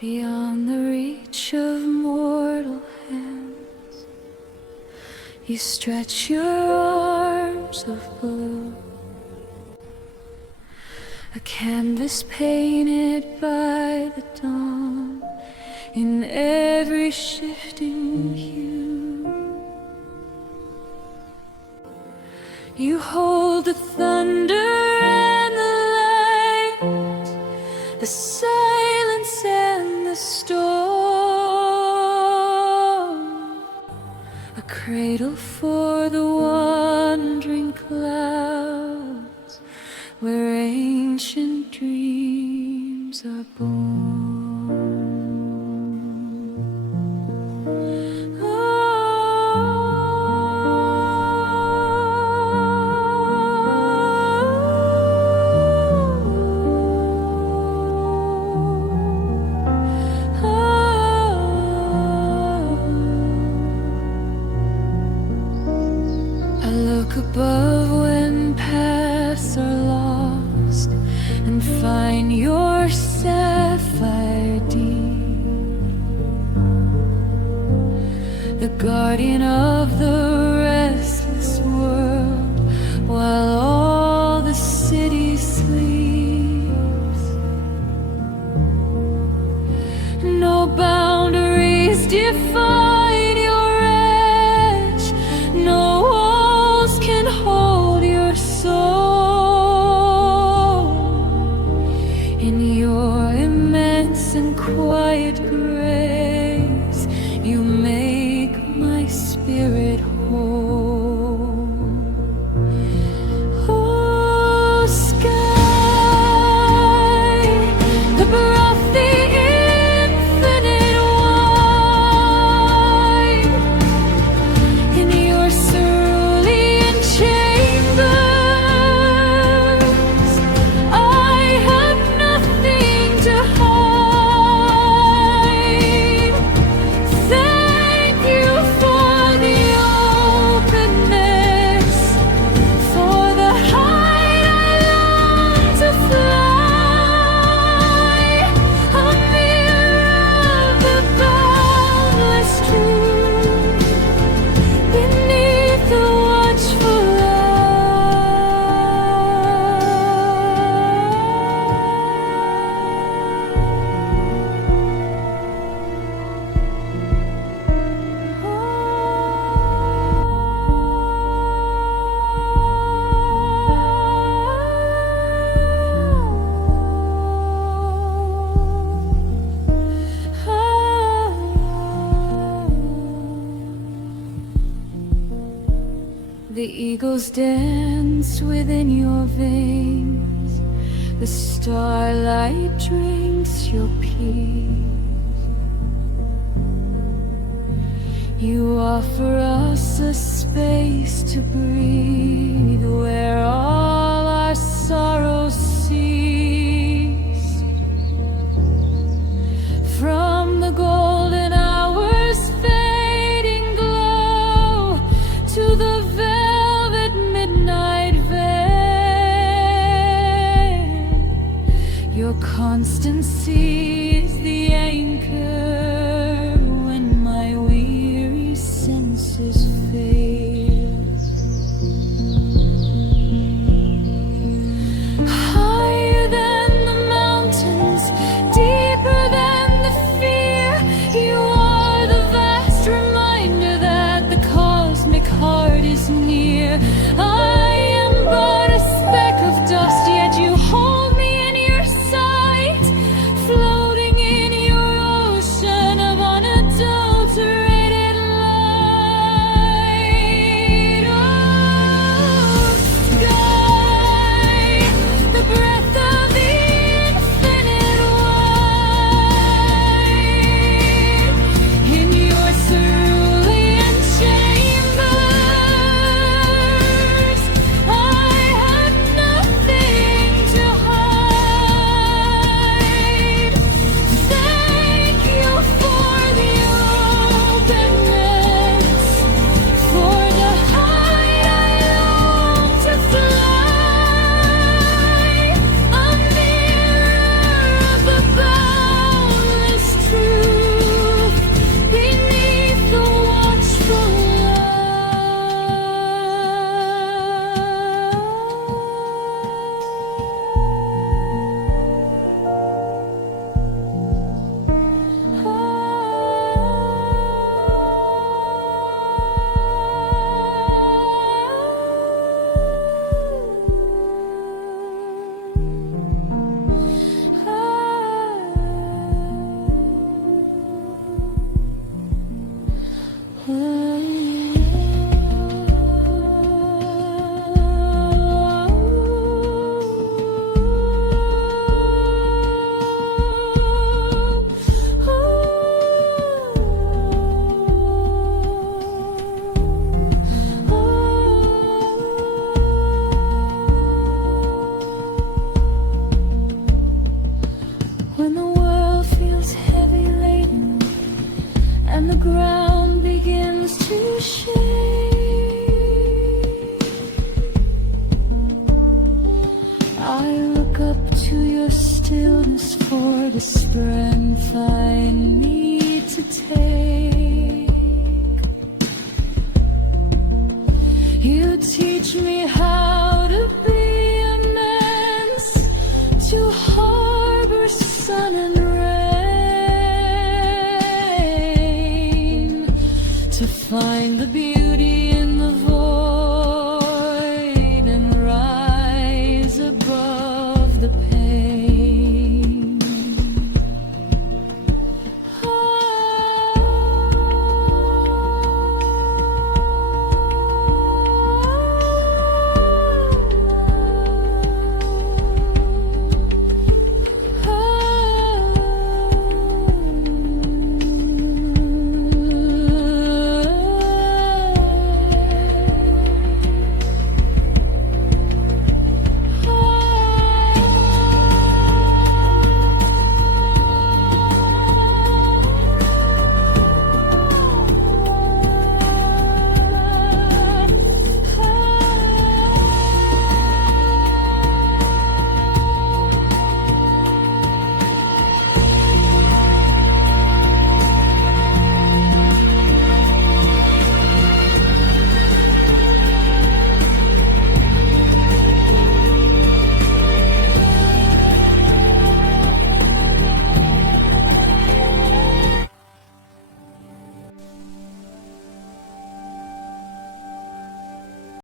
beyond the reach of mortal hands. You stretch your arms of blue, a canvas painted by the dawn in every shifting hue. You hold the thunder and the light, the silence and the storm, a cradle for the wandering clouds where ancient dreams are born. Above when paths are lost and find your sapphire deep, the guardian of the restless world while all the city sleeps. No boundaries define your edge, no can hold your soul in your immense and quiet grace. You make my spirit whole. Oh, sky, above the infinite wide, in your chambers, I have nothing to hide. Thank you for the openness, for the height I long to fly, a mirror of the boundless truth beneath the watchful The eagles dance within your veins, the starlight drinks your peace. You offer us a space to breathe where all our sorrows cease. From the golden hours fading glow to the velvet midnight veil, your constancy is the anchor when my weary senses fail. find the beauty